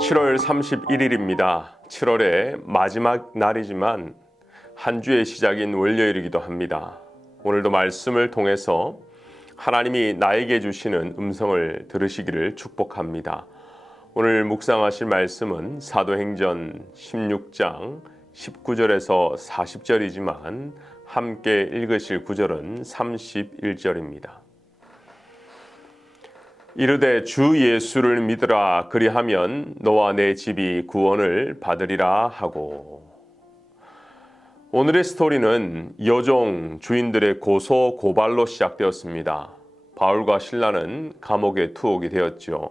7월 31일입니다. 7월의 마지막 날이지만 한 주의 시작인 월요일이기도 합니다. 오늘도 말씀을 통해서 하나님이 나에게 주시는 음성을 들으시기를 축복합니다. 오늘 묵상하실 말씀은 사도행전 16장 19절에서 40절이지만 함께 읽으실 구절은 31절입니다. 이르되 주 예수를 믿으라 그리하면 너와 내 집이 구원을 받으리라 하고. 오늘의 스토리는 여종 주인들의 고소 고발로 시작되었습니다. 바울과 실라는 감옥에 투옥이 되었죠.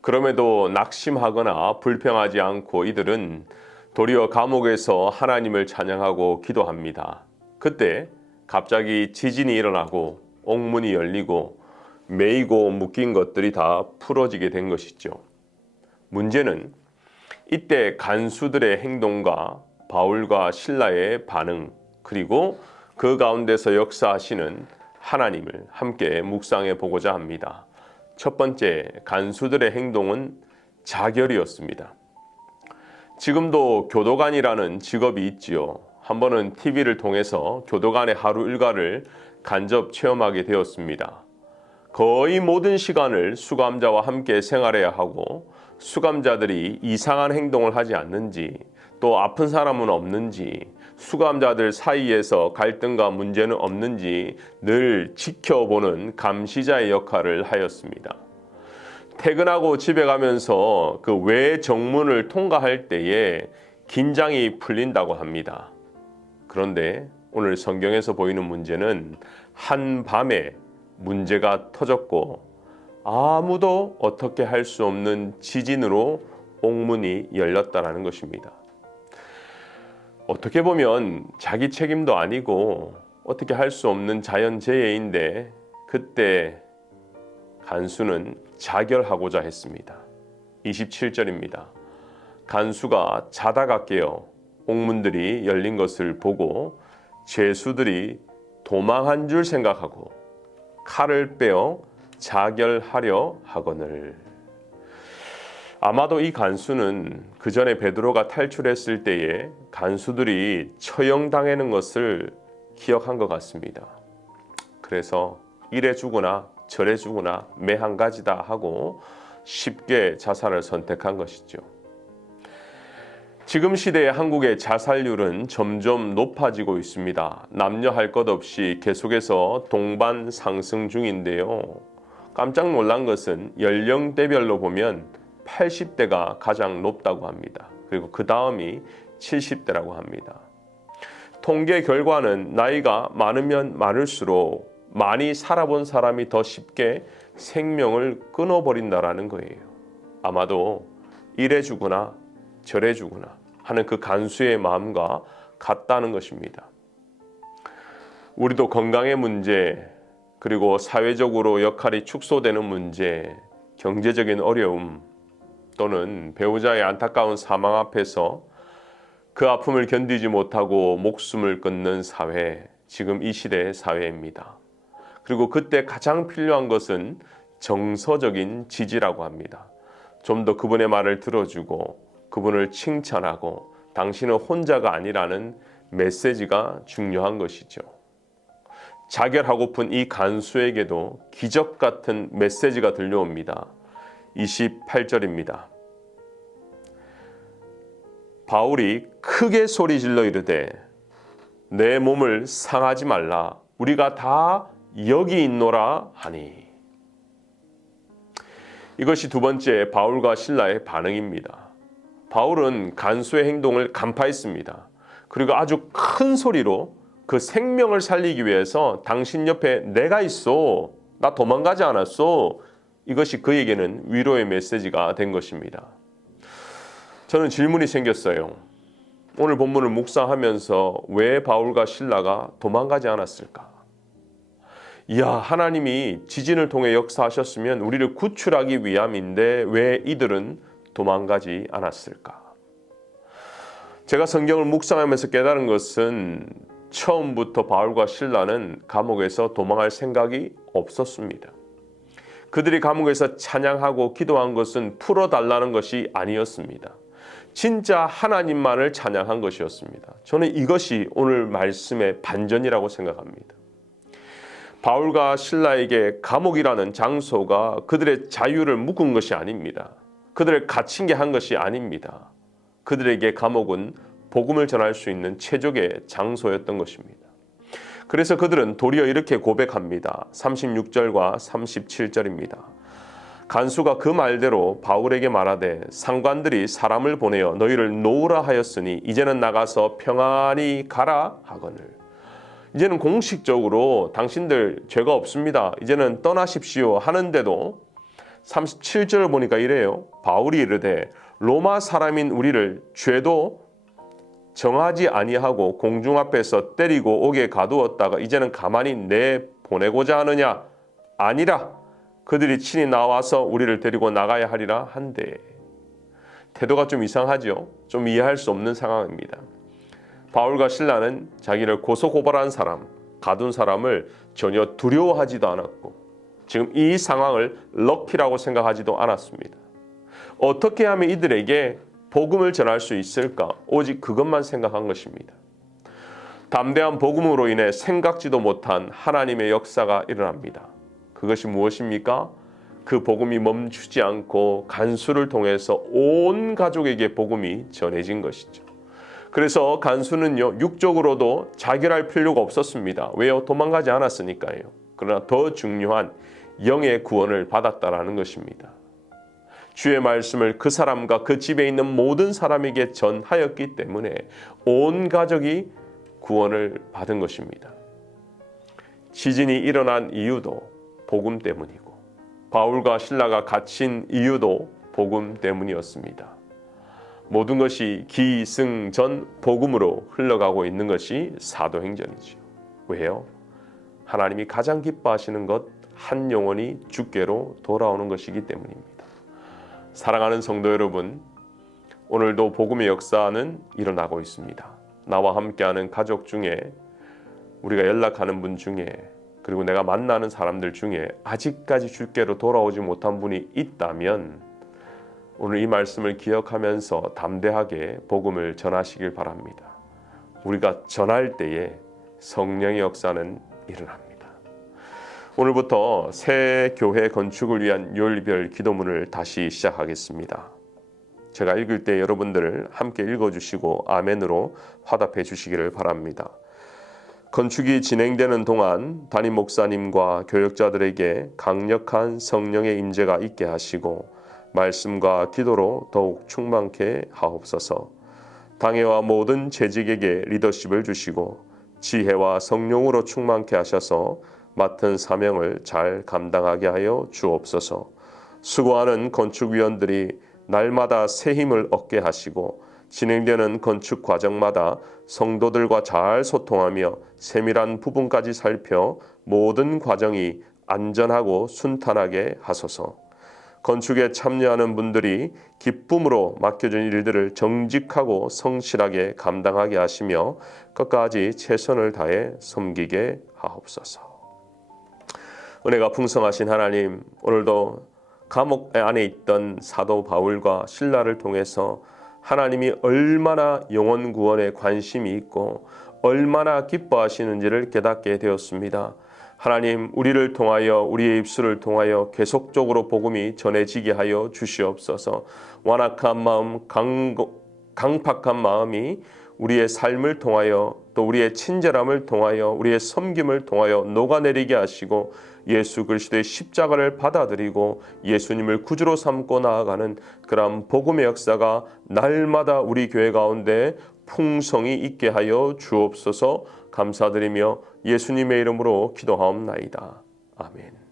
그럼에도 낙심하거나 불평하지 않고 이들은 도리어 감옥에서 하나님을 찬양하고 기도합니다. 그때 갑자기 지진이 일어나고 옥문이 열리고 매이고 묶인 것들이 다 풀어지게 된 것이죠. 문제는 이때 간수들의 행동과 바울과 실라의 반응, 그리고 그 가운데서 역사하시는 하나님을 함께 묵상해 보고자 합니다. 첫 번째, 간수들의 행동은 자결이었습니다. 지금도 교도관이라는 직업이 있지요. 한 번은 TV를 통해서 교도관의 하루 일과를 간접 체험하게 되었습니다. 거의 모든 시간을 수감자와 함께 생활해야 하고 수감자들이 이상한 행동을 하지 않는지, 또 아픈 사람은 없는지, 수감자들 사이에서 갈등과 문제는 없는지 늘 지켜보는 감시자의 역할을 하였습니다. 퇴근하고 집에 가면서 그 외 정문을 통과할 때에 긴장이 풀린다고 합니다. 그런데 오늘 성경에서 보이는 문제는 한밤에 문제가 터졌고 아무도 어떻게 할 수 없는 지진으로 옥문이 열렸다는 것입니다. 어떻게 보면 자기 책임도 아니고 어떻게 할 수 없는 자연재해인데 그때 간수는 자결하고자 했습니다. 27절입니다. 간수가 자다가 깨어 옥문들이 열린 것을 보고 죄수들이 도망한 줄 생각하고 칼을 빼어 자결하려 하거늘. 아마도 이 간수는 그 전에 베드로가 탈출했을 때에 간수들이 처형당하는 것을 기억한 것 같습니다. 그래서 이래 주거나 저래 주거나 매 한 가지다 하고 쉽게 자살을 선택한 것이죠. 지금 시대의 한국의 자살률은 점점 높아지고 있습니다. 남녀 할 것 없이 계속해서 동반 상승 중인데요. 깜짝 놀란 것은 연령대별로 보면 80대가 가장 높다고 합니다. 그리고 그 다음이 70대라고 합니다. 통계 결과는 나이가 많으면 많을수록 많이 살아본 사람이 더 쉽게 생명을 끊어버린다라는 거예요. 아마도 이래 주거나 저래 주구나 하는 그 간수의 마음과 같다는 것입니다. 우리도 건강의 문제, 그리고 사회적으로 역할이 축소되는 문제, 경제적인 어려움, 또는 배우자의 안타까운 사망 앞에서 그 아픔을 견디지 못하고 목숨을 끊는 사회, 지금 이 시대의 사회입니다. 그리고 그때 가장 필요한 것은 정서적인 지지라고 합니다. 좀 더 그분의 말을 들어주고 그분을 칭찬하고 당신은 혼자가 아니라는 메시지가 중요한 것이죠. 자결하고픈 이 간수에게도 기적 같은 메시지가 들려옵니다. 28절입니다. 바울이 크게 소리질러 이르되 내 몸을 상하지 말라 우리가 다 여기 있노라 하니. 이것이 두 번째 바울과 실라의 반응입니다. 바울은 간수의 행동을 간파했습니다. 그리고 아주 큰 소리로 그 생명을 살리기 위해서 당신 옆에 내가 있어, 나 도망가지 않았어, 이것이 그에게는 위로의 메시지가 된 것입니다. 저는 질문이 생겼어요. 오늘 본문을 묵상하면서 왜 바울과 실라가 도망가지 않았을까? 이야, 하나님이 지진을 통해 역사하셨으면 우리를 구출하기 위함인데 왜 이들은 도망가지 않았을까? 제가 성경을 묵상하면서 깨달은 것은 처음부터 바울과 실라는 감옥에서 도망할 생각이 없었습니다. 그들이 감옥에서 찬양하고 기도한 것은 풀어달라는 것이 아니었습니다. 진짜 하나님만을 찬양한 것이었습니다. 저는 이것이 오늘 말씀의 반전이라고 생각합니다. 바울과 실라에게 감옥이라는 장소가 그들의 자유를 묶은 것이 아닙니다. 그들을 갇힌 게 한 것이 아닙니다. 그들에게 감옥은 복음을 전할 수 있는 최적의 장소였던 것입니다. 그래서 그들은 도리어 이렇게 고백합니다. 36절과 37절입니다. 간수가 그 말대로 바울에게 말하되 상관들이 사람을 보내어 너희를 놓으라 하였으니 이제는 나가서 평안히 가라 하거늘. 이제는 공식적으로 당신들 죄가 없습니다. 이제는 떠나십시오 하는데도 37절을 보니까 이래요. 바울이 이르되 로마 사람인 우리를 죄도 정하지 아니하고 공중 앞에서 때리고 옥에 가두었다가 이제는 가만히 내보내고자 하느냐? 아니라 그들이 친히 나와서 우리를 데리고 나가야 하리라 한데. 태도가 좀 이상하죠? 좀 이해할 수 없는 상황입니다. 바울과 실라는 자기를 고소고발한 사람, 가둔 사람을 전혀 두려워하지도 않았고 지금 이 상황을 럭키라고 생각하지도 않았습니다. 어떻게 하면 이들에게 복음을 전할 수 있을까? 오직 그것만 생각한 것입니다. 담대한 복음으로 인해 생각지도 못한 하나님의 역사가 일어납니다. 그것이 무엇입니까? 그 복음이 멈추지 않고 간수를 통해서 온 가족에게 복음이 전해진 것이죠. 그래서 간수는요, 육적으로도 자결할 필요가 없었습니다. 왜요? 도망가지 않았으니까요. 그러나 더 중요한 영의 구원을 받았다라는 것입니다. 주의 말씀을 그 사람과 그 집에 있는 모든 사람에게 전하였기 때문에 온 가족이 구원을 받은 것입니다. 지진이 일어난 이유도 복음 때문이고 바울과 실라가 갇힌 이유도 복음 때문이었습니다. 모든 것이 기승전 복음으로 흘러가고 있는 것이 사도행전이죠. 왜요? 하나님이 가장 기뻐하시는 것 한 영혼이 주께로 돌아오는 것이기 때문입니다. 사랑하는 성도 여러분, 오늘도 복음의 역사는 일어나고 있습니다. 나와 함께하는 가족 중에, 우리가 연락하는 분 중에, 그리고 내가 만나는 사람들 중에 아직까지 주께로 돌아오지 못한 분이 있다면 오늘 이 말씀을 기억하면서 담대하게 복음을 전하시길 바랍니다. 우리가 전할 때에 성령의 역사는 일어납니다. 오늘부터 새 교회 건축을 위한 요일별 기도문을 다시 시작하겠습니다. 제가 읽을 때 여러분들 함께 읽어주시고 아멘으로 화답해 주시기를 바랍니다. 건축이 진행되는 동안 담임 목사님과 교역자들에게 강력한 성령의 임재가 있게 하시고 말씀과 기도로 더욱 충만케 하옵소서. 당회와 모든 재직에게 리더십을 주시고 지혜와 성령으로 충만케 하셔서 맡은 사명을 잘 감당하게 하여 주옵소서. 수고하는 건축위원들이 날마다 새 힘을 얻게 하시고 진행되는 건축 과정마다 성도들과 잘 소통하며 세밀한 부분까지 살펴 모든 과정이 안전하고 순탄하게 하소서. 건축에 참여하는 분들이 기쁨으로 맡겨진 일들을 정직하고 성실하게 감당하게 하시며 끝까지 최선을 다해 섬기게 하옵소서. 은혜가 풍성하신 하나님, 오늘도 감옥 안에 있던 사도 바울과 실라를 통해서 하나님이 얼마나 영혼 구원에 관심이 있고 얼마나 기뻐하시는지를 깨닫게 되었습니다. 하나님, 우리를 통하여 우리의 입술을 통하여 계속적으로 복음이 전해지게 하여 주시옵소서. 완악한 마음, 강팍한 마음이 우리의 삶을 통하여 또 우리의 친절함을 통하여 우리의 섬김을 통하여 녹아내리게 하시고 예수 그리스도의 십자가를 받아들이고 예수님을 구주로 삼고 나아가는 그런 복음의 역사가 날마다 우리 교회 가운데 풍성이 있게 하여 주옵소서. 감사드리며 예수님의 이름으로 기도하옵나이다. 아멘.